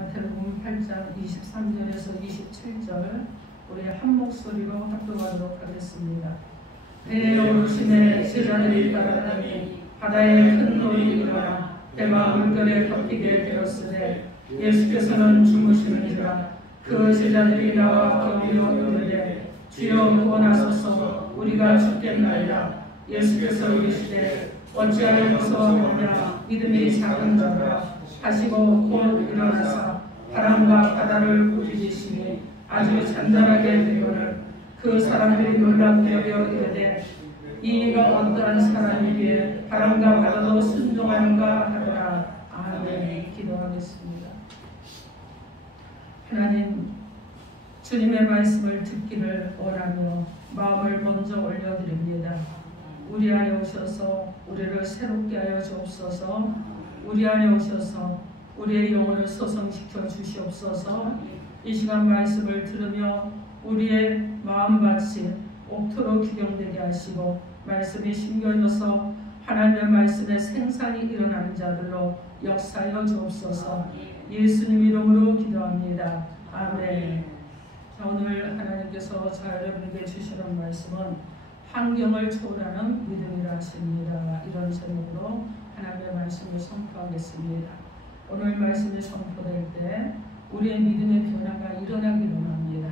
마태복음 8장 23절에서 27절 우리 한 목소리로 합독하도록 하겠습니다. 배에 오르심에 제자들이 따랐더니 바다에 큰 돌이 일어나 배가 물결에 덮이게 되었으되 예수께서는 주무시는지라. 그 제자들이 나와 곁으로 이르되 주여 구원하소서, 우리가 죽겠나이다. 예수께서 이르시되 어찌하여 무서워하느냐, 믿음이 작은 자들아. 하시고 곧 일어나사 바람과 바다를 꾸짖으시니 아주 잔잔하게 되거늘 그 사람들이 놀랍게 여겨 이르되 이가 어떠한 사람이기에 바람과 바다도 순종하는가 하더라. 아멘. 기도하겠습니다. 하나님, 주님의 말씀을 듣기를 원하며 마음을 먼저 올려드립니다. 우리 안에 오셔서 우리를 새롭게 하여 주옵소서. 우리 안에 오셔서 우리의 영혼을 소성시켜 주시옵소서. 이 시간 말씀을 들으며 우리의 마음밭이 옥토로 기경되게 하시고 말씀이 심겨져서 하나님의 말씀에 생산이 일어나는 자들로 역사하여 주옵소서. 예수님 이름으로 기도합니다. 아멘. 자, 오늘 하나님께서 저 여러분에게 주시는 말씀은 환경을 초월하는 믿음이라 하십니다. 이런 제목으로 하나님의 말씀을 선포하겠습니다. 오늘 말씀이 선포될 때 우리의 믿음의 변화가 일어나기를 원합니다.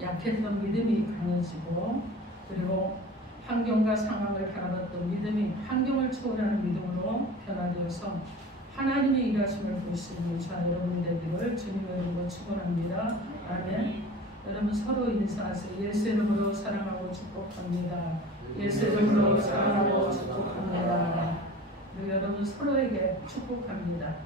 약했던 믿음이 강해지고, 그리고 환경과 상황을 바라봤던 믿음이 환경을 초월하는 믿음으로 변화되어서 하나님의 일하심을 볼 수 있는 자 여러분 되기를 주님의 이름으로 축원합니다. 아멘. 여러분 서로 인사하세요. 예수 이름으로 사랑하고 축복합니다. 예수 이름으로 사랑하고 축복합니다. 우리 여러분 서로에게 축복합니다.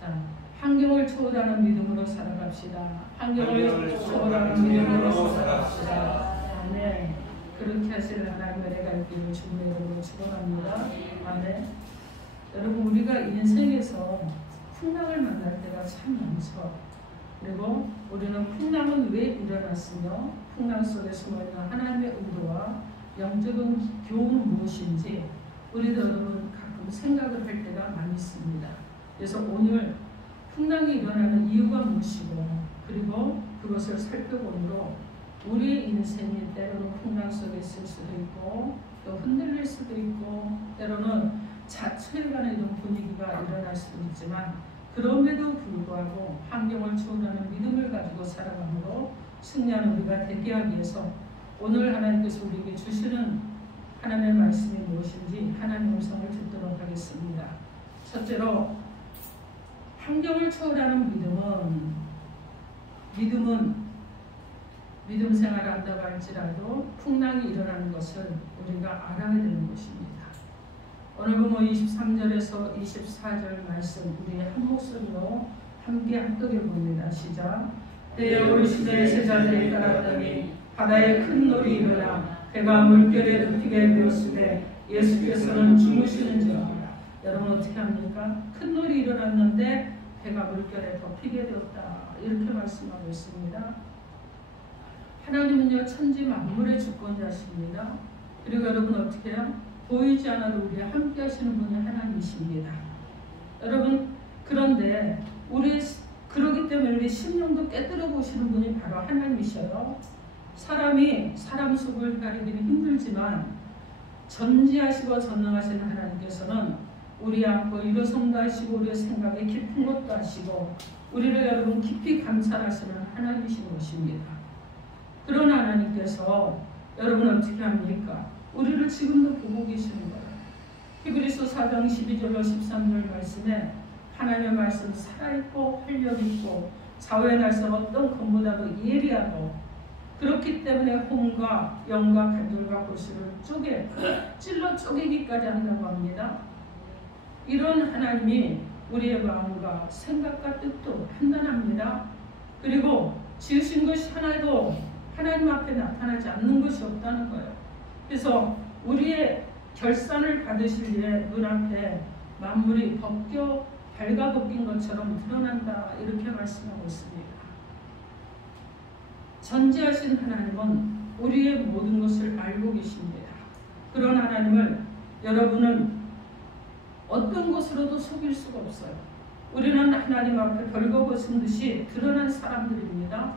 자, 환경을 초월하는 믿음으로 살아갑시다. 환경을 초월하는 믿음으로 살아갑시다. 아멘. 그렇게 하실 하나님의 은혜가 있기를 주님의 이름으로 축원합니다. 아멘. 여러분, 우리가 인생에서 풍랑을 만날 때가 참 많죠. 그리고 우리는 풍랑은 왜 일어났으며 풍랑 속에 숨어있는 하나님의 의도와 영적인 교훈은 무엇인지 우리도 여러분 가끔 생각을 할 때가 많이 있습니다. 그래서 오늘 풍랑이 일어나는 이유가 무엇이고, 그리고 그것을 살펴보므로 우리의 인생이 때로는 풍랑 속에 있을 수도 있고 또 흔들릴 수도 있고 때로는 자초해가는 이런 분위기가 일어날 수도 있지만, 그럼에도 불구하고 환경을 초월하는 믿음을 가지고 살아감으로 승리하는 우리가 되게 하기 위해서 오늘 하나님께서 우리에게 주시는 하나님의 말씀이 무엇인지 하나님의 음성을 듣도록 하겠습니다. 첫째로, 환경을 초월하는 믿음 생활을 한다고 할지라도 풍랑이 일어나는 것을 우리가 알아야 되는 것입니다. 오늘 본문 23절에서 24절 말씀 우리의 한 목소리로 함께 합독해 봅니다. 시작. 때에 오르시되 제자들이 따랐더니 바다에 큰 놀이 일어나 배가 물결에 덮이게 되었으되 예수께서는 주무시는지라. 여러분 어떻게 합니까? 큰 놀이 일어났는데 배가 물결에 덮이게 되었다. 이렇게 말씀하고 있습니다. 하나님은요, 천지 만물의 주권자십니다. 그리고 여러분 어떻게 해요? 보이지 않아도 우리와 함께 하시는 분이 하나님이십니다. 여러분, 그런데 그러기 때문에 우리 심령도 깨뜨려 보시는 분이 바로 하나님이셔요. 사람이 사람 속을 가리기는 힘들지만 전지하시고 전능하신 하나님께서는 우리 앞으로 일어선도 하시고 우리의 생각에 깊은 것도 하시고 우리를 여러분 깊이 감찰하시는 하나님이신 것입니다. 그런 하나님께서 여러분 어떻게 합니까? 우리를 지금도 보고 계시는 거예요. 히브리서 4장 12절로 13절 말씀에 하나님의 말씀 살아있고 활력있고 좌우의 날선 어떤 것보다도 예리하고, 그렇기 때문에 혼과 영과 간절과 골수를 찔러 쪼개기까지 한다고 합니다. 이런 하나님이 우리의 마음과 생각과 뜻도 판단합니다. 그리고 지으신 것이 하나도 하나님 앞에 나타나지 않는 것이 없다는 거예요. 그래서 우리의 결산을 받으실 일에 눈앞에 만물이 발가벗긴 것처럼 드러난다. 이렇게 말씀하고 있습니다. 전지하신 하나님은 우리의 모든 것을 알고 계십니다. 그런 하나님을 여러분은 어떤 것으로도 속일 수가 없어요. 우리는 하나님 앞에 벌거벗은 듯이 드러난 사람들입니다.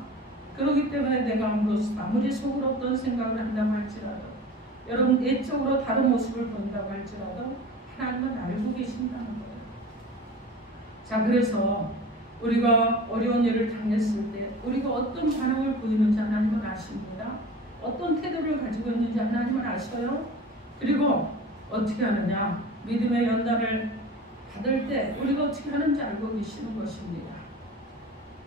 그렇기 때문에 내가 아무리 속으로 어떤 생각을 한다고 할지라도, 여러분 내적으로 다른 모습을 본다고 할지라도 하나님은 알고 계신다는 거예요. 자, 그래서 우리가 어려운 일을 당했을 때 우리가 어떤 반응을 보이는지 하나님은 아십니다. 어떤 태도를 가지고 있는지 하나님은 아셔요. 그리고 어떻게 하느냐, 믿음의 연단을 받을 때 우리가 어떻게 하는지 알고 계시는 것입니다.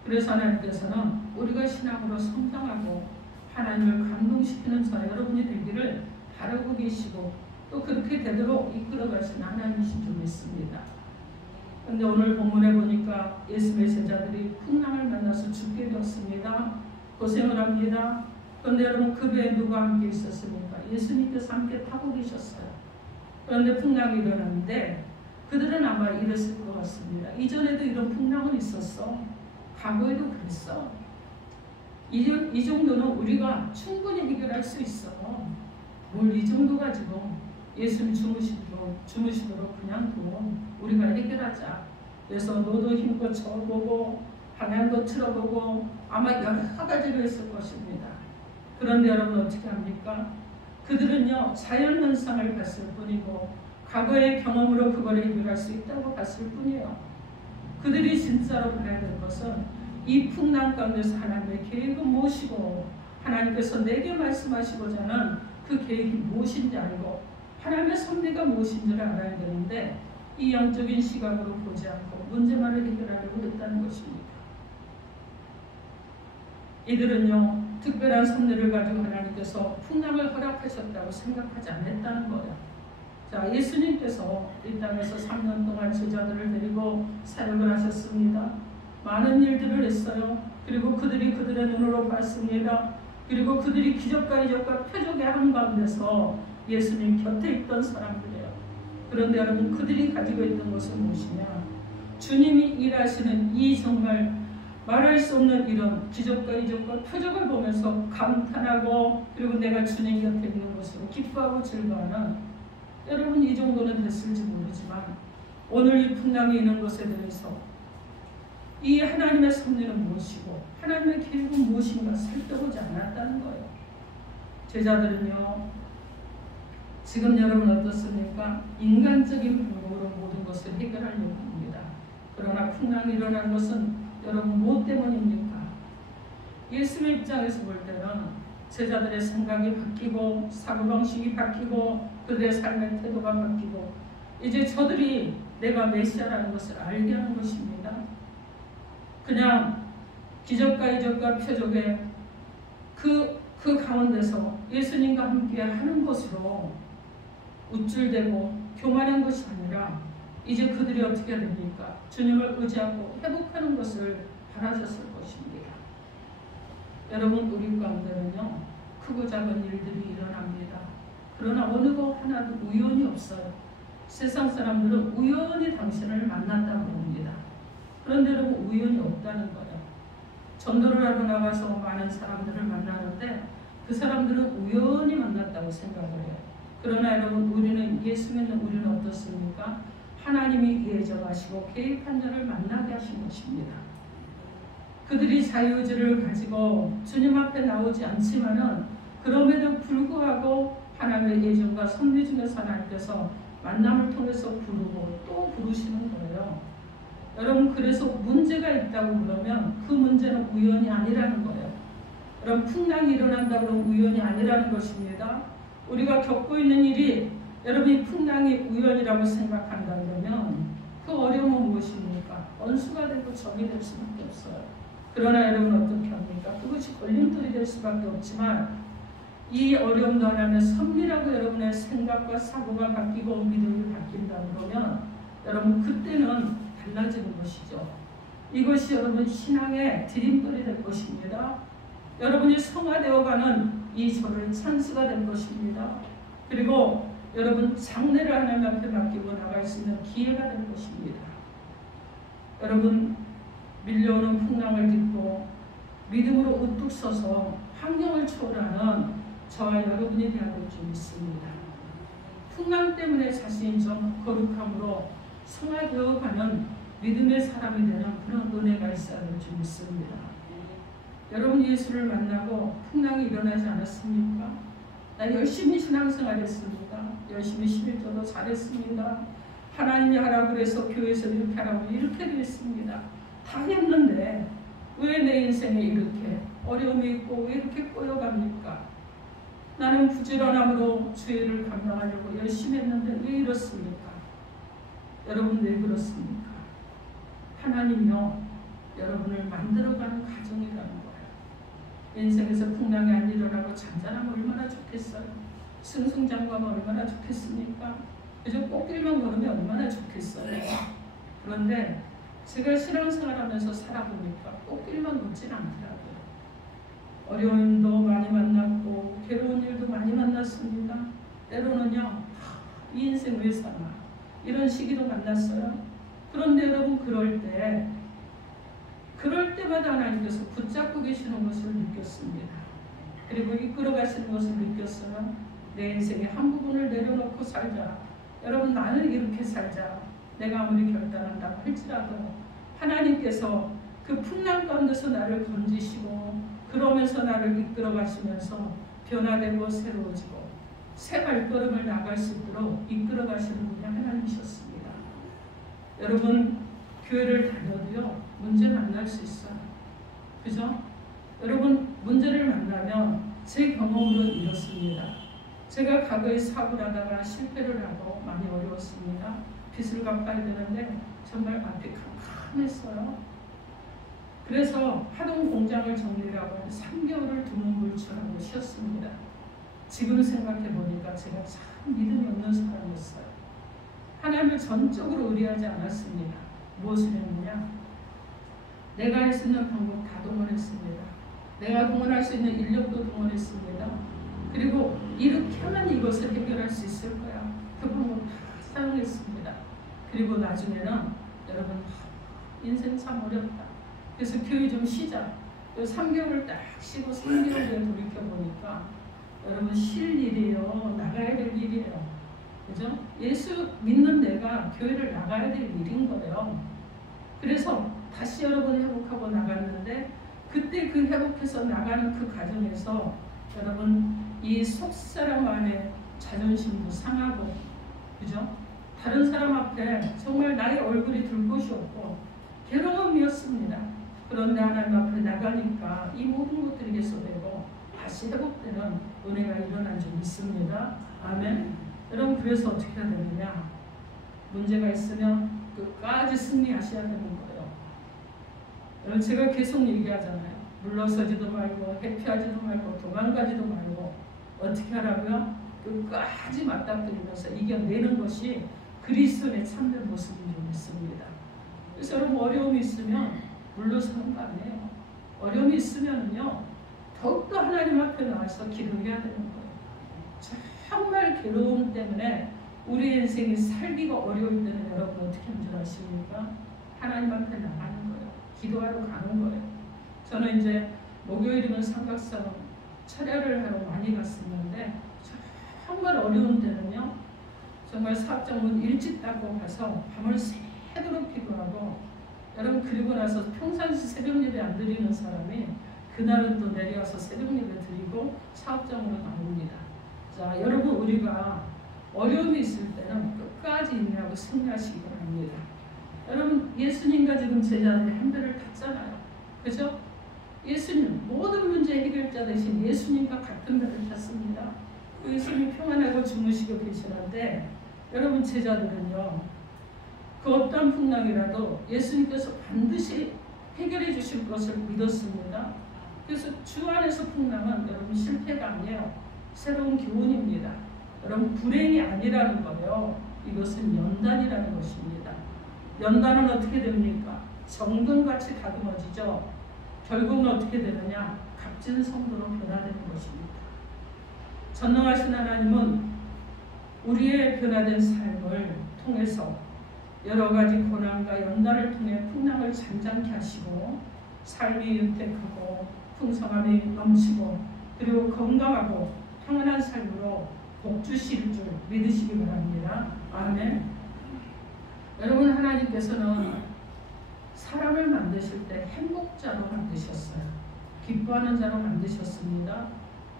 그래서 하나님께서는 우리가 신앙으로 성장하고 하나님을 감동시키는 자 여러분이 되기를 바라고 계시고 또 그렇게 되도록 이끌어 가시는 하나님이신 줄 믿습니다. 그런데 오늘 본문에 보니까 예수의 제자들이 풍랑을 만나서 죽게 되었습니다. 고생을 합니다. 그런데 여러분 그 배에 누가 함께 있었습니까? 예수님께서 함께 타고 계셨어요. 그런데 풍랑이 일어났는데 그들은 아마 이랬을 것 같습니다. 이전에도 이런 풍랑은 있었어. 과거에도 그랬어. 이 정도는 우리가 충분히 해결할 수 있어. 뭘 이 정도 가지고 예수님 주무시도록 그냥 둬. 우리가 해결하자. 그래서 너도 힘껏 쳐보고 방향도 틀어보고 아마 여러 가지로 했을 것입니다. 그런데 여러분 어떻게 합니까? 그들은요 자연현상을 봤을 뿐이고 과거의 경험으로 그걸 해결할 수 있다고 봤을 뿐이에요. 그들이 진짜로 봐야 될 것은 이 풍랑 가운데서 하나님의 계획은 무엇이고 하나님께서 내게 말씀하시고자 하는 그 계획이 무엇인지 알고 하나님의 섭리가 무엇인지를 알아야 되는데 이 영적인 시각으로 보지 않고 문제만을 해결하려고 했다는 것입니다. 이들은요 특별한 섭리를 가지고 하나님께서 풍랑을 허락하셨다고 생각하지 않았다는 거예요. 자, 예수님께서 이 땅에서 3년 동안 제자들을 데리고 사역을 하셨습니다. 많은 일들을 했어요. 그리고 그들이 그들의 눈으로 봤습니다. 그리고 그들이 기적과 이적과 표적의 한가운데서 예수님 곁에 있던 사람들이에요. 그런데 여러분 그들이 가지고 있던 것은 무엇이냐? 주님이 일하시는 이 정말 말할 수 없는 이런 기적과 이적과 표적을 보면서 감탄하고 그리고 내가 주님 곁에 있는 것으로 기뻐하고 즐거워하는 여러분 이 정도는 됐을지 모르지만 오늘 이 풍랑이 있는 것에 대해서 이 하나님의 섭리는 무엇이고 하나님의 계획은 무엇인가 살펴보지 않았다는 거예요. 제자들은요 지금 여러분 어떻습니까? 인간적인 방법으로 모든 것을 해결하려고 합니다. 그러나 풍랑이 일어난 것은 여러분 무엇 때문입니까? 예수의 입장에서 볼 때는 제자들의 생각이 바뀌고 사고방식이 바뀌고 그들의 삶의 태도가 바뀌고 이제 저들이 내가 메시아라는 것을 알게 하는 것입니다. 그냥 기적과 이적과 표적의 그 가운데서 예수님과 함께 하는 것으로 우쭐대고 교만한 것이 아니라 이제 그들이 어떻게 됩니까? 주님을 의지하고 회복하는 것을 바라셨을 것입니다. 여러분 우리 가운데는요 크고 작은 일들이 일어납니다. 그러나 어느 것 하나도 우연이 없어요. 세상 사람들은 우연히 당신을 만났다고 합니다. 그런데 여러분 우연이 없다는 거예요. 전도를 하러 나가서 많은 사람들을 만나는데 그 사람들은 우연히 만났다고 생각을 해요. 그러나 여러분 우리는 예수 믿는 우리는 어떻습니까? 하나님이 예정하시고 계획한 자를 만나게 하신 것입니다. 그들이 자유의지를 가지고 주님 앞에 나오지 않지만은 그럼에도 불구하고 하나님의 예정과 섭리 중에서 하나님께서 만남을 통해서 부르고 또 부르시는 거예요. 여러분 그래서 문제가 있다고 그러면 그 문제는 우연이 아니라는 거예요. 여러분 풍랑이 일어난다고 그러면 우연이 아니라는 것입니다. 우리가 겪고 있는 일이 여러분이 풍랑이 우연이라고 생각한다 그러면 그 어려움은 무엇입니까? 원수가 되고 적이 될 수밖에 없어요. 그러나 여러분 어떻게 합니까? 그것이 걸림돌이 될 수밖에 없지만 이 어려움도 하나님의 섭리라고 여러분의 생각과 사고가 바뀌고 믿음이 바뀐다 그러면 여러분 그때는 달라지는 것이죠. 이것이 여러분 신앙의 디딤돌이 될 것입니다. 여러분이 성화되어가는 이 절의 찬스가 될 것입니다. 그리고 여러분 장래를 하나님 앞에 맡기고 나갈 수 있는 기회가 될 것입니다. 여러분 밀려오는 풍랑을 딛고 믿음으로 우뚝 서서 환경을 초월하는 저와 여러분이 되어야 될 줄 믿습니다. 풍랑 때문에 자신이 좀 거룩함으로 성화되어가는 믿음의 사람이 되는 그런 은혜가 있어야 될 줄 믿습니다. 여러분 예수를 만나고 풍랑이 일어나지 않았습니까? 나 열심히 신앙생활했습니다. 열심히 11조도 잘했습니다. 하나님이 하라고 그래서 교회에서 이렇게 하라고 이렇게 했습니다. 다 했는데 왜 내 인생에 이렇게 어려움이 있고 왜 이렇게 꼬여갑니까? 나는 부지런함으로 주의를 감당하려고 열심히 했는데 왜 이렇습니까? 여러분 왜 그렇습니까? 하나님이요 여러분을 만들어가는 과정이라는 거예요. 인생에서 풍랑이 안 일어나고 잔잔하면 얼마나 좋겠어요. 승승장구하면 얼마나 좋겠습니까? 그저 꽃길만 걸으면 얼마나 좋겠어요. 그런데 제가 신앙생활하면서 살아보니까 꽃길만 걷진 않더라고요. 어려운 일도 많이 만났고 괴로운 일도 많이 만났습니다. 때로는요 이 인생 왜 사나 이런 시기도 만났어요. 그런데 여러분 그럴 때마다 하나님께서 붙잡고 계시는 것을 느꼈습니다. 그리고 이끌어 가시는 것을 느꼈어요. 내 인생의 한 부분을 내려놓고 살자. 여러분 나는 이렇게 살자. 내가 아무리 결단한다고 할지라도 하나님께서 그 풍랑 가운데서 나를 건지시고 그러면서 나를 이끌어 가시면서 변화되고 새로워지고 새 발걸음을 나갈 수 있도록 이끌어 가시는 분이 하나님이셨습니다. 여러분 교회를 다녀도요 문제 만날 수 있어요. 그죠? 여러분 문제를 만나면 제 경험으로는 이렇습니다. 제가 과거에 사고를 하다가 실패를 하고 많이 어려웠습니다. 빚을 갚아야 되는데 정말 앞이 캄캄했어요. 그래서 하동 공장을 정리하고 3개월을 두문불출하고 쉬었습니다. 지금 생각해 보니까 제가 참 믿음이 없는 사람이었어요. 하나님을 전적으로 의뢰하지 않았습니다. 무엇을 했느냐? 내가 할 수 있는 방법 다 동원했습니다. 내가 동원할 수 있는 인력도 동원했습니다. 그리고 이렇게 하면 이것을 해결할 수 있을 거야. 그 방법 다 사용했습니다. 그리고 나중에는 여러분 인생 참 어렵다. 그래서 교회 좀 쉬자. 3개월을 딱 쉬고 3개월 뒤에 돌이켜보니까 여러분 쉴 일이에요. 나가야 될 일이에요. 그죠? 예수 믿는 내가 교회를 나가야 될 일인 거예요. 그래서 다시 여러분 회복하고 나갔는데 그때 그 회복해서 나가는 그 과정에서 여러분 이 속사람 안에 자존심도 상하고 그죠? 다른 사람 앞에 정말 나의 얼굴이 들 곳이 없고 괴로움이었습니다. 그런데 하나님 앞에 나가니까 이 모든 것들이 개선되고 다시 회복되는 은혜가 일어난 줄 믿습니다. 아멘. 여러분 그래서 어떻게 해야 되느냐? 문제가 있으면 끝까지 승리하셔야 되는 거예요. 여러분 제가 계속 얘기하잖아요. 물러서지도 말고 회피하지도 말고 도망가지도 말고 어떻게 하라고요? 끝까지 맞닥뜨리면서 이겨내는 것이 그리스도의 참된 모습인 줄 믿습니다. 그래서 여러분 어려움이 있으면 물러서는 거 아니에요. 어려움이 있으면요 더욱더 하나님 앞에 나와서 기도해야 되는 거예요. 정말 괴로움 때문에 우리 인생이 살기가 어려울 때는 여러분 어떻게 하는 줄 아십니까? 하나님 앞에 나가는 거예요. 기도하러 가는 거예요. 저는 이제 목요일이면 삼각산 철야를 하러 많이 갔었는데 정말 어려운 때는요 정말 사업장문 일찍 닫고 가서 밤을 새도록 기도하고 여러분 그리고 나서 평상시 새벽 예배 안 드리는 사람이 그날은 또 내려와서 새벽 예배 드리고 사업장으로 나옵니다. 자 여러분 우리가 어려움이 있을 때는 끝까지 인내하고 승리하시기 바랍니다. 여러분 예수님과 지금 제자들이 한 배를 탔잖아요. 그죠? 예수님 모든 문제 해결자 대신 예수님과 같은 배를 탔습니다. 예수님이 평안하고 주무시고 계시는데 여러분 제자들은요 그 어떤 풍랑이라도 예수님께서 반드시 해결해 주실 것을 믿었습니다. 그래서 주 안에서 풍랑은 여러분 실패가 아니에요. 새로운 교훈입니다. 여러분 불행이 아니라는 거예요. 이것은 연단이라는 것입니다. 연단은 어떻게 됩니까? 정금같이 다듬어지죠. 결국은 어떻게 되느냐? 값진 성도로 변화되는 것입니다. 전능하신 하나님은 우리의 변화된 삶을 통해서 여러 가지 고난과 연단을 통해 풍랑을 잔잔케 하시고 삶이 윤택하고 풍성함이 넘치고 그리고 건강하고 평안한 삶으로 복 주실 줄 믿으시기 바랍니다. 아멘. 여러분 하나님께서는 사람을 만드실 때 행복자로 만드셨어요. 기뻐하는 자로 만드셨습니다.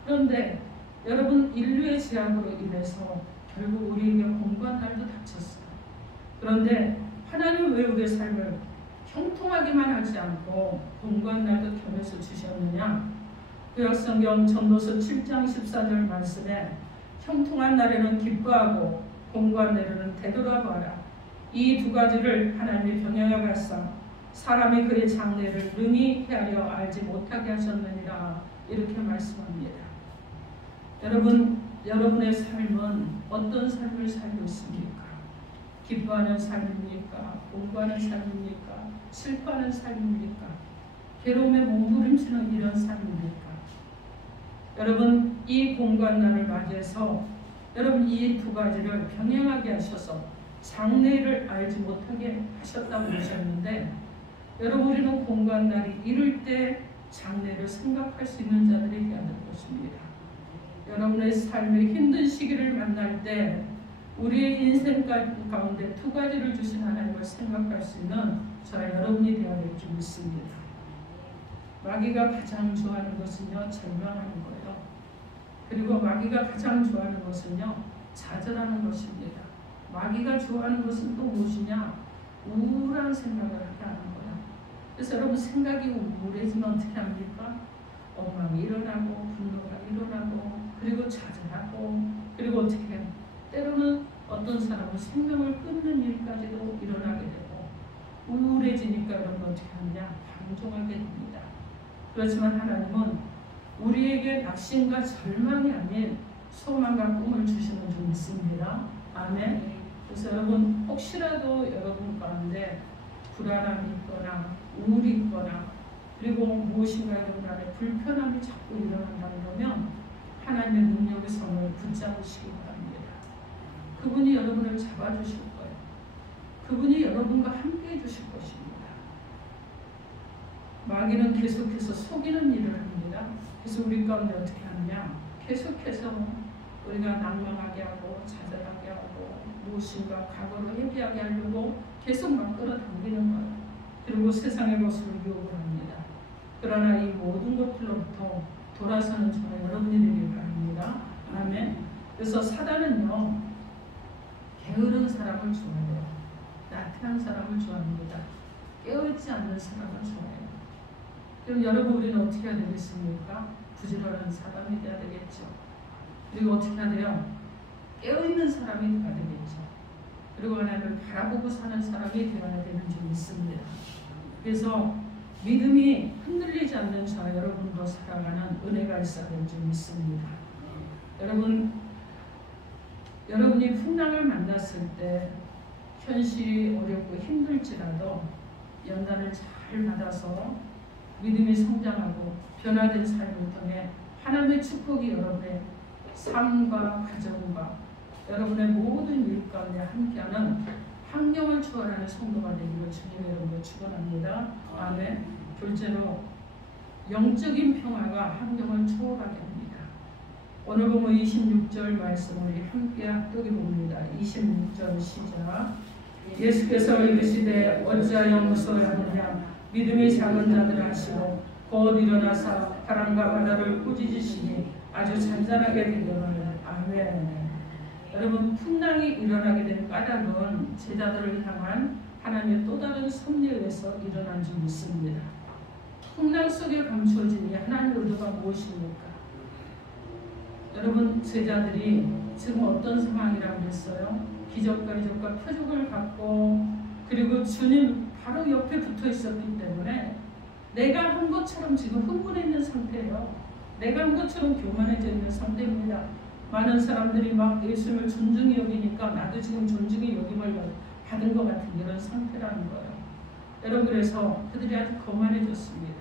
그런데 여러분, 인류의 죄악으로 인해서 결국 우리에게 공고한 날도 닥쳤어요. 그런데 하나님 왜 우리의 삶을 형통하기만 하지 않고 공고한 날도 겸해서 주셨느냐? 구약성경 전도서 7장 14절 말씀에 형통한 날에는 기뻐하고 공고한 날에는 되돌아봐라. 이 두 가지를 하나님이 병행해 가사 사람이 그의 장래를 능히 헤아려 알지 못하게 하셨느니라. 이렇게 말씀합니다. 여러분, 여러분의 삶은 어떤 삶을 살고 있습니까? 기뻐하는 삶입니까? 공부하는 삶입니까? 슬퍼하는 삶입니까? 괴로움에 몸부림치는 이런 삶입니까? 여러분, 이 공고한 날을 맞이해서 여러분 이 두 가지를 병행하게 하셔서 장래를 알지 못하게 하셨다고 하셨는데, 여러분, 우리는 공고한 날이 이를 때 장래를 생각할 수 있는 자들이 되어야 될 것입니다. 여러분의 삶의 힘든 시기를 만날 때 우리의 인생 가운데 두 가지를 주신 하나님을 생각할 수 있는 저와 여러분이 되어야 될 줄 믿습니다. 마귀가 가장 좋아하는 것은요, 절망하는 거예요. 그리고 마귀가 가장 좋아하는 것은요, 좌절하는 것입니다. 마귀가 좋아하는 것은 또 무엇이냐? 우울한 생각을 하게 하는 거예요. 그래서 여러분, 생각이 우울해지면 어떻게 합니까? 엉망이 일어나고 분노가 일어나고 그리고 좌절하고 그리고 어떻게 해요? 때로는 어떤 사람은 생명을 끊는 일까지도 일어나게 되고 우울해지니까 여러분 어떻게 하느냐? 방종하게 됩니다. 그렇지만 하나님은 우리에게 낙심과 절망이 아닌 소망과 꿈을 주시는 줄 믿습니다. 아멘. 그래서 여러분, 혹시라도 여러분 가운데 불안함이 있거나 우울이 있거나 그리고 무엇인가 여러분 안에 불편함이 자꾸 일어난다 그러면 하나님의 능력의 손을 붙잡으시기 바랍니다. 그분이 여러분을 잡아주실 거예요. 그분이 여러분과 함께 해주실 것입니다. 마귀는 계속해서 속이는 일을 합니다. 그래서 우리 가운데 어떻게 하느냐? 계속해서 우리가 낭망하게 하고 좌절하게 하고 무엇인가 과거로 회귀하게 하려고 계속 막 끌어당기는 거예요. 그리고 세상의 것으로 유혹을 합니다. 그러나 이 모든 것들로부터 돌아서는 저와 여러분이 되길 바랍니다. 아멘. 그래서 사단은요, 게으른 사람을 좋아해요. 나태한 사람을 좋아합니다. 깨어있지 않는 사람을 좋아해요. 그럼 여러분, 우리는 어떻게 해야 되겠습니까? 부지런한 사람이 되어야 되겠죠. 그리고 어떻게 해야 돼요? 깨어있는 사람이 되어야 되겠죠. 그리고 하나님을 바라보고 사는 사람이 되어야 되는 줄 믿습니다. 그래서 믿음이 흔들리지 않는 저와 여러분도 살아가는 은혜가 있어야 될 줄 믿습니다. 여러분이 풍랑을 만났을 때 현실이 어렵고 힘들지라도 연단을 잘 받아서 믿음이 성장하고 변화된 삶을 통해 하나님의 축복이 여러분의 삶과 가정과 여러분의 모든 일 가운데 함께하는 환경을 초월하는 성도가 되기를 주님 여러분을 축원합니다. 아멘. 둘째로 영적인 평화가 환경을 초월하게 합니다. 오늘 보면 26절 말씀 우리 함께 합독해 봅니다. 26절 시작. 예수께서 이르시되 어찌하여 무서워하느냐? 믿음이 작은 자들 하시고 곧 일어나사 바람과 바다를 꾸짖으시니 아주 잔잔하게 되려는. 아멘. 여러분, 풍랑이 일어나게 된 까닭은 제자들을 향한 하나님의 또 다른 섭리에 의해서 일어난 줄 믿습니다. 풍랑 속에 감추어진 이 하나님의 의도가 무엇입니까? 여러분, 제자들이 지금 어떤 상황이라고 그랬어요? 기적과 이적과 표적을 갖고 그리고 주님 바로 옆에 붙어 있었기 때문에 내가 한 것처럼 지금 흥분해 있는 상태예요. 내가 한 것처럼 교만해져 있는 상태입니다. 많은 사람들이 막 예수님을 존중히 여기니까 나도 지금 존중히 여김을 받은 것 같은 이런 상태라는 거예요. 여러분, 그래서 그들이 아주 거만해졌습니다.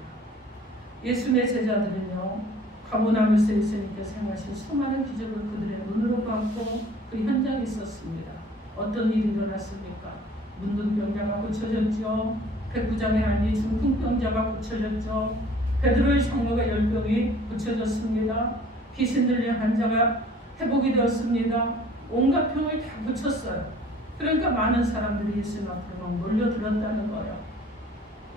예수님의 제자들은요, 가버나움에서 예수님께서 행하신 수많은 기적을 그들의 눈으로 봤고 그 현장에 있었습니다. 어떤 일이 일어났습니까? 문둥병자가 고쳐졌죠. 백부장의 아니 중풍병자가 고쳐졌죠. 베드로의 장로가 10명이 고쳐졌습니다. 귀신 들린 환자가 회복이 되었습니다. 온갖 병을 다 고쳤어요. 그러니까 많은 사람들이 예수님 앞으로 막 몰려들었다는 거예요.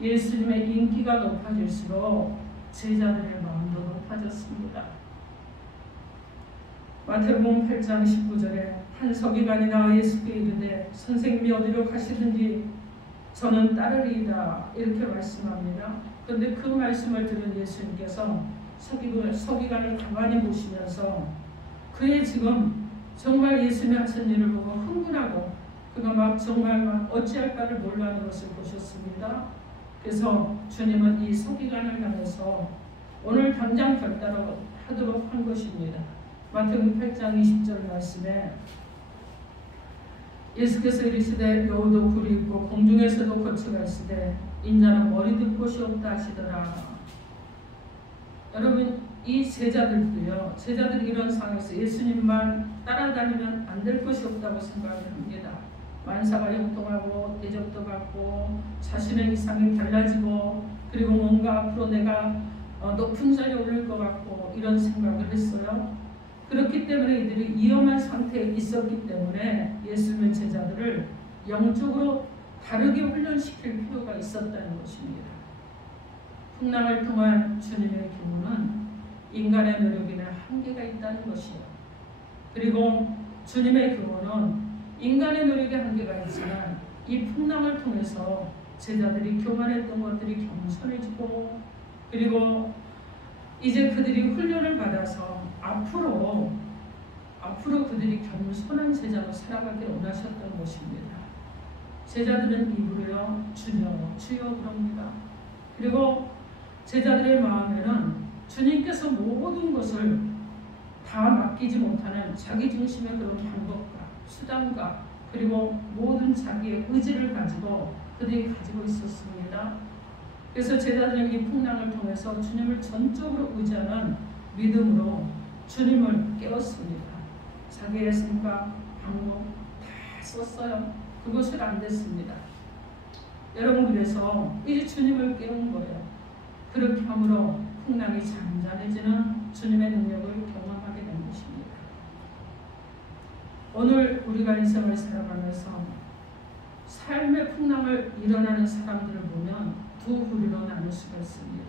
예수님의 인기가 높아질수록 제자들의 마음도 높아졌습니다. 마태복음 8장 19절에 한 서기관이 나와 예수께 이르되 선생님이 어디로 가시든지 저는 따르리이다 이렇게 말씀합니다. 그런데 그 말씀을 들은 예수님께서 서기관을 가만히 보시면서 그의 지금 정말 예수님이 하신 일을 보고 흥분하고 그가 막 정말 막 어찌할까를 몰라하는 것을 보셨습니다. 그래서 주님은 이 서기관을 향해서 오늘 당장 결단하도록 한 것입니다. 마태복음 8장 20절 말씀에 예수께서 이르시되 여우도 굴이 있고 공중에서도 거처가 있으되 인자는 머리 들 곳이 없다 하시더라. 여러분 이 제자들도요. 제자들이 이런 상황에서 예수님만 따라다니면 안 될 것이 없다고 생각을 합니다. 만사가 형통하고 대접도 받고 자신의 이상이 달라지고 그리고 뭔가 앞으로 내가 높은 자리에 오를 것 같고 이런 생각을 했어요. 그렇기 때문에 이들이 위험한 상태에 있었기 때문에 예수님의 제자들을 영적으로 다르게 훈련시킬 필요가 있었다는 것입니다. 풍랑을 통한 주님의 기운은 인간의 노력에는 한계가 있다는 것이요. 그리고 주님의 교훈은 인간의 노력에 한계가 있지만 이 풍랑을 통해서 제자들이 교만했던 것들이 겸손해지고 그리고 이제 그들이 훈련을 받아서 앞으로 그들이 겸손한 제자로 살아가기를 원하셨던 것입니다. 제자들은 입으로요 주여 그럽니다. 그리고 제자들의 마음에는 주님께서 모든 것을 다 맡기지 못하는 자기 중심의 그런 방법과 수단과 그리고 모든 자기의 의지를 가지고 그들이 가지고 있었습니다. 그래서 제자들은 이 풍랑을 통해서 주님을 전적으로 의지하는 믿음으로 주님을 깨웠습니다. 자기의 생각, 방법 다 썼어요. 그것을 안 됐습니다. 여러분 그래서 이제 주님을 깨운 거예요. 그렇게 함으로 풍랑이 잠잠해지는 주님의 능력을 경험하게 된 것입니다. 오늘 우리가 인생을 살아가면서 삶의 풍랑을 일어나는 사람들을 보면 두 부류로 나눌 수가 있습니다.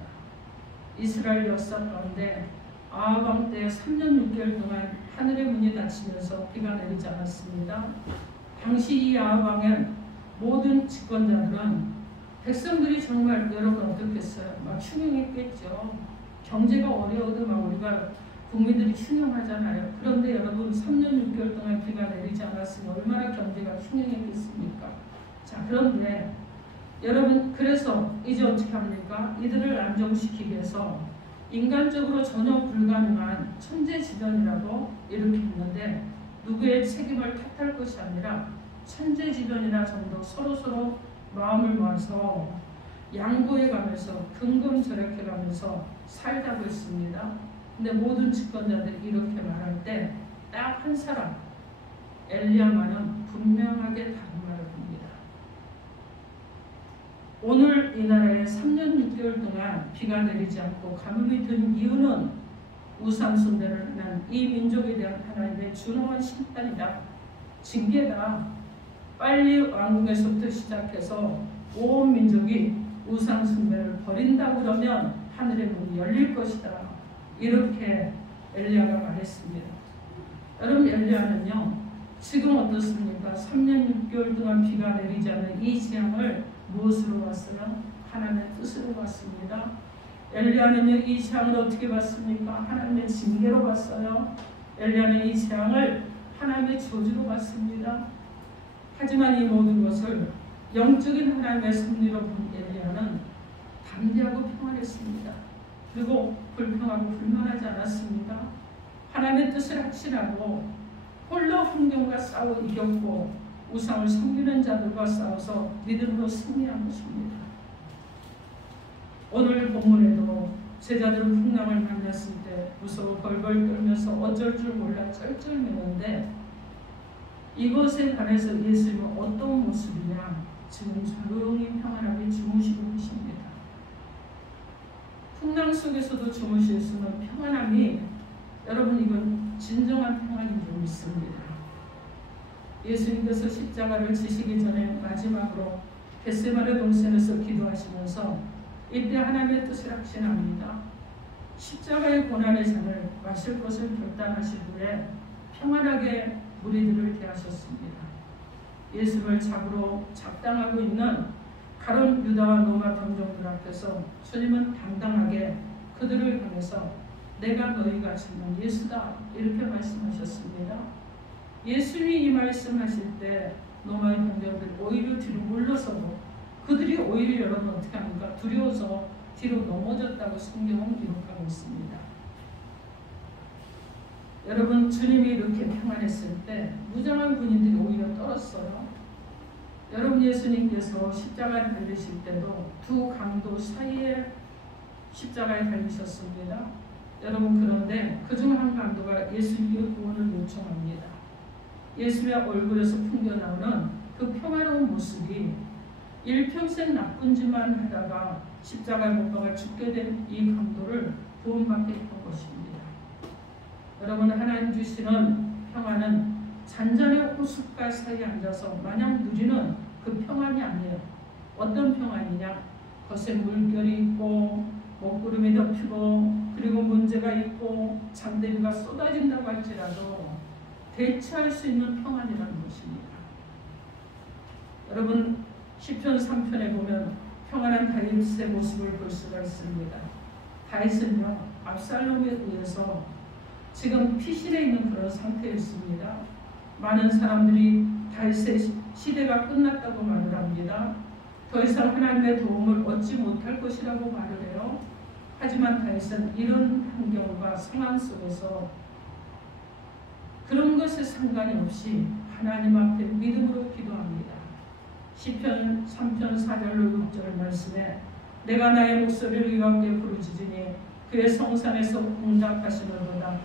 이스라엘 역사 가운데 아합 왕 때 3년 6개월 동안 하늘의 문이 닫히면서 비가 내리지 않았습니다. 당시 이 아합 왕의 모든 집권자들은 백성들이 정말 여러분 어떻겠어요? 막 흉흉했겠죠. 경제가 어려워도 막 우리가 국민들이 흉흉하잖아요. 그런데 여러분 3년 6개월 동안 비가 내리지 않았으면 얼마나 경제가 흉흉했겠습니까? 자 그런데 여러분 그래서 이제 어떻게 합니까? 이들을 안정시키기 위해서 인간적으로 전혀 불가능한 천재지변이라고 이렇게 했는데 누구의 책임을 탓할 것이 아니라 천재지변이나 정도 서로 마음을 모아서 양보해가면서 근검절약해가면서 살다고 했습니다. 근데 모든 집권자들이 이렇게 말할 때 딱 한 사람 엘리야만은 분명하게 다른 말을 합니다. 오늘 이 나라에 3년 6개월 동안 비가 내리지 않고 가뭄이 든 이유는 우상 숭배를 한 이 민족에 대한 하나님의 준엄한 심판이다. 징계다. 빨리 왕궁에서부터 시작해서 온 민족이 우상 숭배를 버린다고 그러면 하늘의 문이 열릴 것이다. 이렇게 엘리야가 말했습니다. 여러분 엘리야는요 지금 어떻습니까? 3년 6개월 동안 비가 내리지 않은 이 재앙을 무엇으로 봤어요? 하나님의 뜻으로 봤습니다. 엘리야는요 이 재앙을 어떻게 봤습니까? 하나님의 징계로 봤어요. 엘리야는 이 재앙을 하나님의 저주로 봤습니다. 하지만 이 모든 것을 영적인 하나님의 섭리로 본 엘리야는 담대하고 평안했습니다. 그리고 불평하고 불만하지 않았습니다. 하나님의 뜻을 확신하고 홀로 환경과 싸워 이겼고 우상을 섬기는 자들과 싸워서 믿음으로 승리한 것입니다. 오늘 본문에도 제자들은 풍랑을 만났을 때 무서워 벌벌 떨면서 어쩔 줄 몰라 쩔쩔매는데 이것에 관해서 예수님은 어떤 모습이냐? 지금 조용히 평안하게 주무시고 계십니다. 풍랑 속에서도 주무실 수 있는 평안함이 여러분 이건 진정한 평안이 좀 있습니다. 예수님께서 십자가를 지시기 전에 마지막으로 겟세마네 동산에서 기도하시면서 이때 하나님의 뜻을 확신합니다. 십자가의 고난의 잔을 마실 것을 결단하신 후에 평안하게 무리들을 대하셨습니다. 예수를 잡으러 작당하고 있는 가룟 유다와 로마 병정들 앞에서 주님은 당당하게 그들을 향해서 내가 너희가 찾는 예수다 이렇게 말씀하셨습니다. 예수님이 이 말씀하실 때 로마의 병정들이 오히려 뒤로 물러서고 그들이 오히려 여러분 어떻게 합니까? 두려워서 뒤로 넘어졌다고 성경은 기록하고 있습니다. 여러분 주님이 이렇게 평안했을 때 무장한 군인들이 오히려 떨었어요. 여러분 예수님께서 십자가에 달리실 때도 두 강도 사이에 십자가에 달리셨습니다. 여러분 그런데 그중 한 강도가 예수님의 구원을 요청합니다. 예수의 얼굴에서 풍겨나오는 그 평화로운 모습이 일평생 나쁜 짓만 하다가 십자가에 못 박아 죽게 된 이 강도를 구원받게 한 것입니다. 여러분 하나님 주시는 평화는 잔잔의 호숫가 사이에 앉아서 마냥 누리는 그 평안이 아니에요. 어떤 평안이냐? 거센 물결이 있고 먹구름이 덮이고 그리고 문제가 있고 장대비가 쏟아진다고 할지라도 대처할 수 있는 평안이라는 것입니다. 여러분 시편 3편에 보면 평안한 다윗의 모습을 볼 수가 있습니다. 다윗은요 압살롬에 의해서 지금 피실에 있는 그런 상태였습니다. 많은 사람들이 다윗의 시대가 끝났다고 말을 합니다. 더 이상 하나님의 도움을 얻지 못할 것이라고 말을 해요. 하지만 다윗은 이런 환경과 상황 속에서 그런 것에 상관이 없이 하나님 앞에 믿음으로 기도합니다. 시편 3편 4절로 6절 말씀에 내가 나의 목소리를 여호와께 부르짖으니 그의 성산에서 응답하시노로다.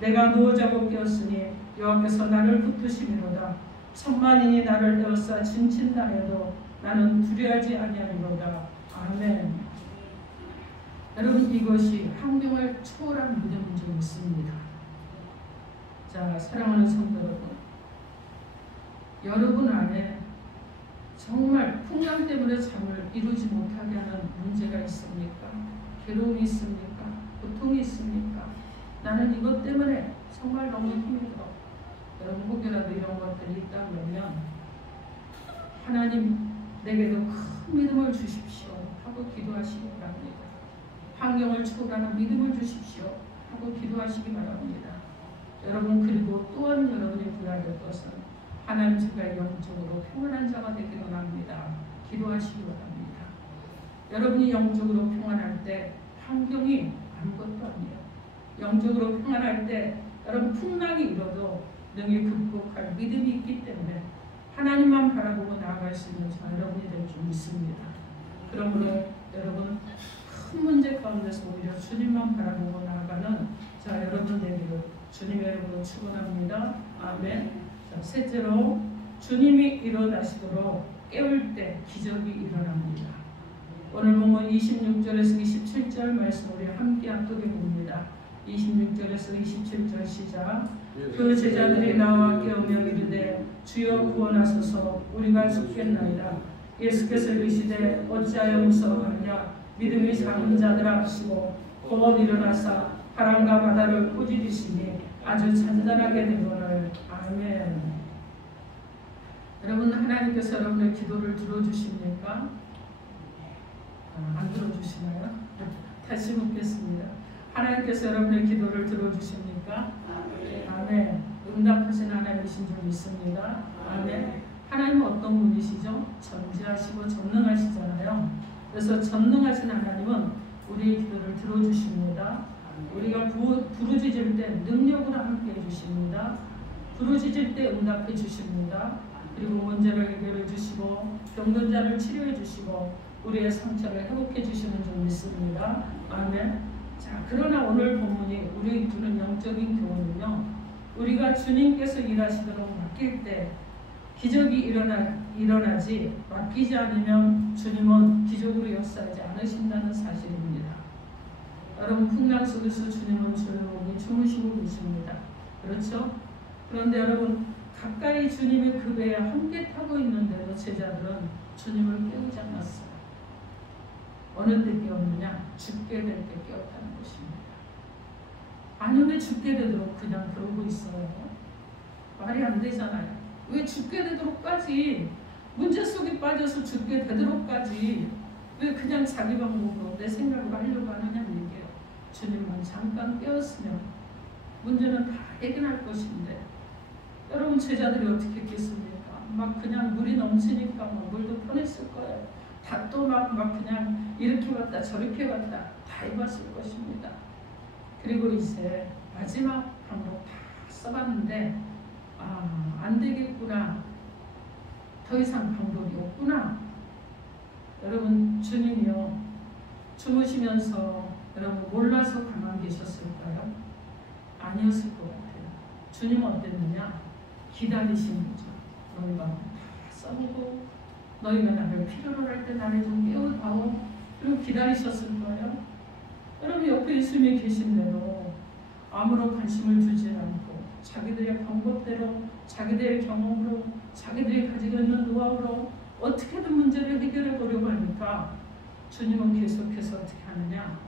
내가 누워 자고 깨었으니 여호와께서 나를 붙드시미로다. 천만인이 나를 에워싸 진친다 해도 나는 두려워하지 아니하리로다. 아멘. 여러분 이것이 환경을 초월한 믿음인 줄 믿습니다. 자 사랑하는 성도 여러분 안에 정말 풍랑 때문에 잠을 이루지 못하게 하는 문제가 있습니까? 괴로움이 있습니까? 고통이 있습니까? 나는 이것 때문에 정말 너무 힘들어. 여러분 혹여라도 이런 것들이 있다 그러면 하나님 내게도 큰 믿음을 주십시오 하고 기도하시기 바랍니다. 환경을 초월하는 믿음을 주십시오 하고 기도하시기 바랍니다. 여러분 그리고 또한 여러분이 구해야 될 것은 하나님 제가 영적으로 평안한 자가 되기를 원합니다. 기도하시기 바랍니다. 여러분이 영적으로 평안할 때 환경이 아무것도 아니에요. 영적으로 평안할 때 여러분 풍랑이 일어도 능히 극복할 믿음이 있기 때문에 하나님만 바라보고 나아갈 수 있는 저 여러분이 될 줄 믿습니다. 그러므로 여러분 큰 문제 가운데서 오히려 주님만 바라보고 나아가는 자 여러분 되기를 주님의 이름으로 축원합니다. 아멘. 자, 셋째로 주님이 일어나시도록 깨울 때 기적이 일어납니다. 오늘 본문 26절에서 27절 말씀 우리 함께 합독해 봅니다. 26절에서 27절 시작. 그 제자들이 나와 깨우며 이르되 주여 구원하소서 우리가 죽겠나이다. 예수께서 이르시되 어찌하여 무서워하느냐 믿음이 작은 자들아 하시고 곧 일어나사 바람과 바다를 꾸짖으시니 아주 잔잔하게 되거늘. 아멘. 여러분 하나님께서 여러분의 기도를 들어주십니까? 안 들어주시나요? 다시 묻겠습니다. 하나님께서 여러분의 기도를 들어주십니까? 아멘. 응답하신 하나님이신 줄 믿습니다. 아멘. 하나님은 어떤 분이시죠? 전지하시고 전능하시잖아요. 그래서 전능하신 하나님은 우리의 기도를 들어주십니다. 우리가 부르짖을 때 능력으로 함께 해주십니다. 부르짖을 때 응답해 주십니다. 그리고 문제를 해결해 주시고 병든 자를 치료해 주시고 우리의 상처를 회복해 주시는 줄 믿습니다. 아멘. 자, 그러나 오늘 본문이 우리에게 주는 영적인 교훈은요. 우리가 주님께서 일하시도록 맡길 때 기적이 일어나지 맡기지 않으면 주님은 기적으로 역사하지 않으신다는 사실입니다. 여러분 풍랑 속에서 주님은 조용히 주무시고 계십니다. 그렇죠? 그런데 여러분 가까이 주님의 그 배에 함께 타고 있는데도 제자들은 주님을 깨우지 않았어요. 어느 때 깨웠느냐? 죽게 될 때 깨웠다는 것입니다. 아니 왜 죽게 되도록 그냥 그러고 있어요? 말이 안 되잖아요. 왜 죽게 되도록까지 문제 속에 빠져서 죽게 되도록까지 왜 그냥 자기 방법으로 내 생각으로 하려고 하느냐는 얘기예요. 주님만 잠깐 깨웠으면 문제는 다 해결할 것인데 여러분 제자들이 어떻게 했겠습니까? 막 그냥 물이 넘치니까 막 물도 편했을 거예요. 다 또 막 그냥 이렇게 왔다 저렇게 왔다 다 해봤을 것입니다. 그리고 이제 마지막 방법 다 써봤는데 안 되겠구나. 더 이상 방법이 없구나. 여러분 주님이요 주무시면서 여러분 몰라서 가만히 계셨을까요? 아니었을 것 같아요. 주님은 어땠느냐? 기다리신 거죠. 너희가 다 써보고 너희가 나를 필요로 할 때 나를 좀 깨워다오. 그리고 기다리셨을 거예요. 여러분 옆에 예수님이 계신데도 아무런 관심을 두지 않고 자기들의 방법대로 자기들의 경험으로 자기들이 가지고 있는 노하우로 어떻게든 문제를 해결해 보려고 하니까 주님은 계속해서 어떻게 하느냐?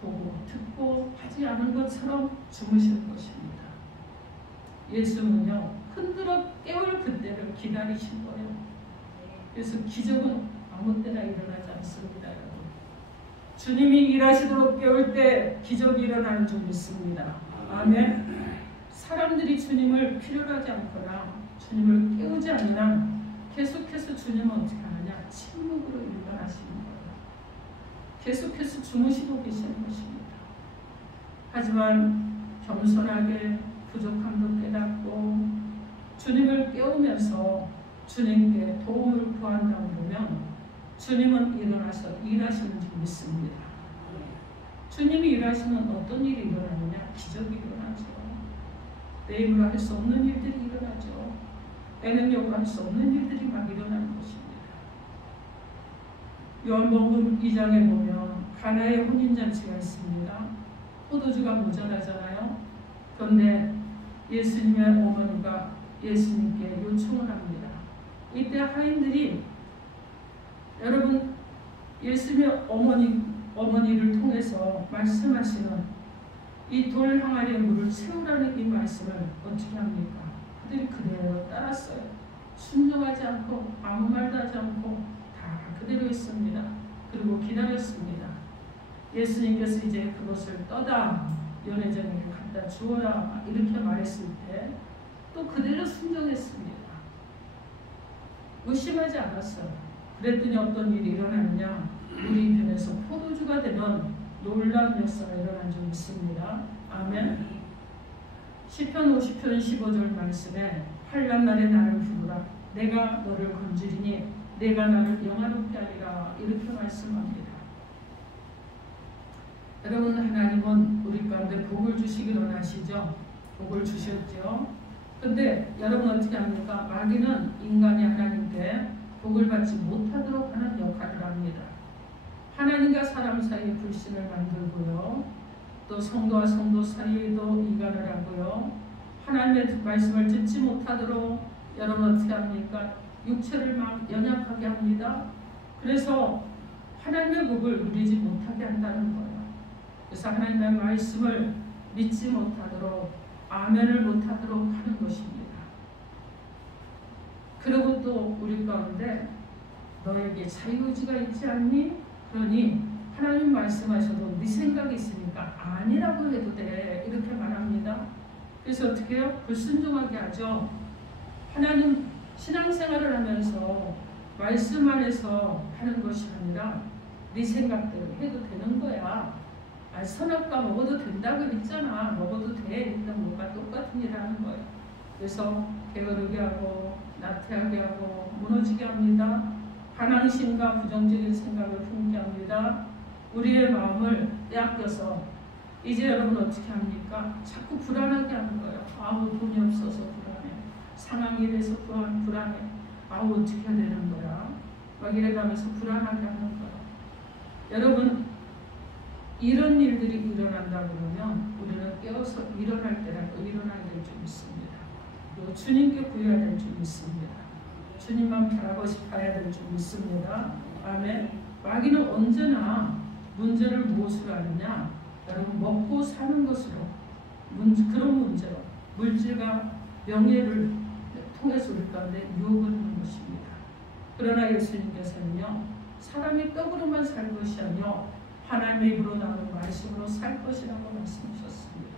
보고 듣고 하지 않은 것처럼 주무실 것입니다. 예수는요 흔들어 깨울 그때를 기다리신 거예요. 그래서 기적은 아무 때나 일어나지 않습니다. 여러분. 주님이 일하시도록 깨울 때 기적이 일어나는 줄 믿습니다. 아멘. 사람들이 주님을 필요로 하지 않거나 주님을 깨우지 않는 한 계속해서 주님은 어떻게 하느냐? 침묵으로 일관하시는 거예요. 계속해서 주무시고 계시는 것입니다. 하지만 겸손하게 부족함도 깨닫고 주님을 깨우면서 주님께 도움을 구한다 그러면 주님은 일어나서 일하시는 줄 믿습니다. 주님이 일하시면 어떤 일이 일어나느냐? 기적이 일어나죠. 내 힘으로 할 수 없는 일들이 일어나죠. 내 능력으로 할 수 없는 일들이 막 일어나는 것입니다. 요한복음 2장에 보면 가나의 혼인잔치가 있습니다. 포도주가 모자라잖아요. 그런데 예수님의 어머니가 예수님께 요청을 합니다. 이때 하인들이 여러분 예수님의 어머니를 통해서 말씀하시는 이 돌 항아리에 물을 채우라는 이 말씀을 어떻게 합니까? 그들이 그대로 따랐어요. 순종하지 않고 아무 말도 하지 않고 다 그대로 했습니다. 그리고 기다렸습니다. 예수님께서 이제 그것을 떠다 연회장에게 갖다 주어라 이렇게 말했을 때 또 그대로 순종했습니다. 의심하지 않았어요. 그랬더니 어떤 일이 일어나느냐? 물이 변해서 포도주가 되는 놀라운 역사가 일어난 줄 믿습니다. 아멘. 시편 50편 15절 말씀에 환난 날에 나를 부르라. 내가 너를 건지리니 내가 나를 영화롭게 하리라. 이렇게 말씀합니다. 여러분 하나님은 우리 가운데 복을 주시기 원하시죠? 복을 주셨죠? 근데 여러분 어떻게 합니까? 마귀는 인간이 하나님께 복을 받지 못하도록 하는 역할을 합니다. 하나님과 사람 사이에 불신을 만들고요. 또 성도와 성도 사이에도 이간을 하고요. 하나님의 말씀을 듣지 못하도록 여러분 어떻게 합니까? 육체를 막 연약하게 합니다. 그래서 하나님의 복을 누리지 못하게 한다는 거예요. 그래서 하나님의 말씀을 믿지 못하도록 아멘을 못하도록 하는 것입니다. 그리고 또 우리 가운데 너에게 자유의지가 있지 않니? 그러니 하나님 말씀하셔도 네 생각이 있으니까 아니라고 해도 돼 이렇게 말합니다. 그래서 어떻게 해요? 불순종하게 하죠. 하나님 신앙생활을 하면서 말씀 안에서 하는 것이 아니라 네 생각대로 해도 되는 거야. 선악과 먹어도 된다고 했잖아. 먹어도 돼. 일단 뭐가 똑같은 일을 하는 거예요. 그래서 게으르게 하고 나태하게 하고 무너지게 합니다. 반항심과 부정적인 생각을 품게 합니다. 우리의 마음을 빼앗겨서 이제 여러분 어떻게 합니까? 자꾸 불안하게 하는 거예요. 아우 돈이 없어서 불안해. 상황이 이래서 불안해. 아우 어떻게 해야 되는 거야. 막 이래가면서 불안하게 하는 거예요. 여러분 이런 일들이 일어난다 그러면 우리는 깨어서 일어날 때라도 일어나야 될 줄 믿습니다. 또 주님께 구해야 될 줄 믿습니다. 주님만 바라고 싶어야 될 줄 믿습니다. 아멘. 마귀는 언제나 문제를 무엇으로 하느냐? 여러분, 먹고 사는 것으로, 그런 문제로, 물질과 명예를 통해서 우리 가운데 유혹을 하는 것입니다. 그러나 예수님께서는요, 사람이 떡으로만 살 것이 아니요 하나님의 입으로 나오는 말씀으로 살 것이라고 말씀하셨습니다.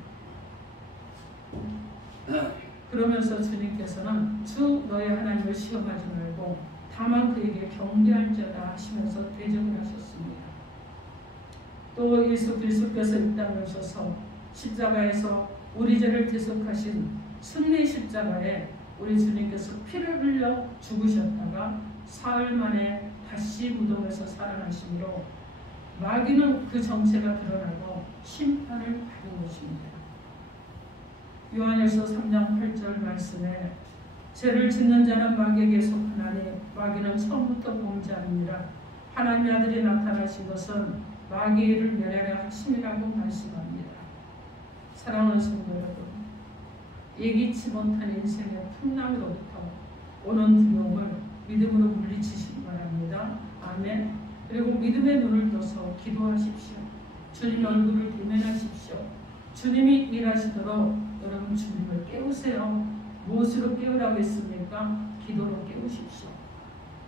그러면서 주님께서는 주 너의 하나님을 시험하지 말고 다만 그에게 경배할지어다 하시면서 대접을 하셨습니다. 또 예수 그리스도께서 이 땅에 오셔서 십자가에서 우리 죄를 대속하신 승리의 십자가에 우리 주님께서 피를 흘려 죽으셨다가 사흘 만에 다시 무덤에서 살아나심으로 마귀는 그 정체가 드러나고 심판을 받은 것입니다. 요한일서 3장 8절 말씀에 죄를 짓는 자는 마귀에게 속하나니 마귀는 처음부터 범죄함이니라. 하나님의 아들이 나타나신 것은 마귀를 멸하려 하심이라고 말씀합니다. 사랑하는 성도 여러분, 예기치 못한 인생의 풍랑으로부터 오는 두려움을 믿음으로 물리치시기 바랍니다. 아멘. 그리고 믿음의 눈을 떠서 기도하십시오. 주님 얼굴을 대면하십시오. 주님이 일하시도록 여러분 주님을 깨우세요. 무엇으로 깨우라고 했습니까? 기도로 깨우십시오.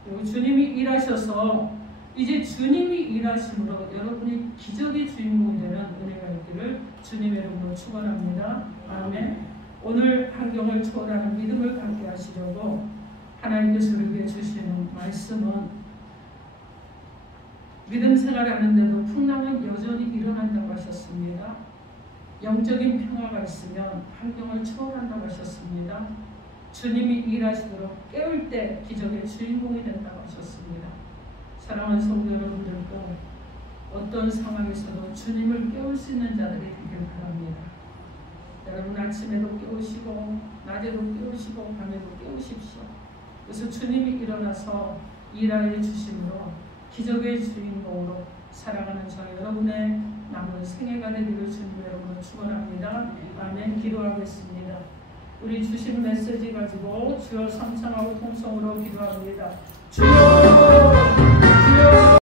그리고 주님이 일하셔서 이제 주님이 일하심으로 여러분이 기적의 주인공이 되는 은혜가 있기를 주님의 이름으로 축원합니다. 아멘. 오늘 환경을 초월하는 믿음을 갖게 하시려고 하나님께서 우리에게 주시는 말씀은 믿음 생활하는데도 풍랑은 여전히 일어난다고 하셨습니다. 영적인 평화가 있으면 환경을 초월한다고 하셨습니다. 주님이 일하시도록 깨울 때 기적의 주인공이 된다고 하셨습니다. 사랑하는 성도 여러분들도 어떤 상황에서도 주님을 깨울 수 있는 자들이 되길 바랍니다. 여러분 아침에도 깨우시고 낮에도 깨우시고 밤에도 깨우십시오. 그래서 주님이 일어나서 일하여 주심으로 기적의 주인공으로 살아가는 저 여러분의 남은 생애가 되기를 주님 여러분을 축원합니다. 아멘. 기도하겠습니다. 우리 주신 메시지 가지고 주여 삼창하고 통성으로 기도합니다. 주여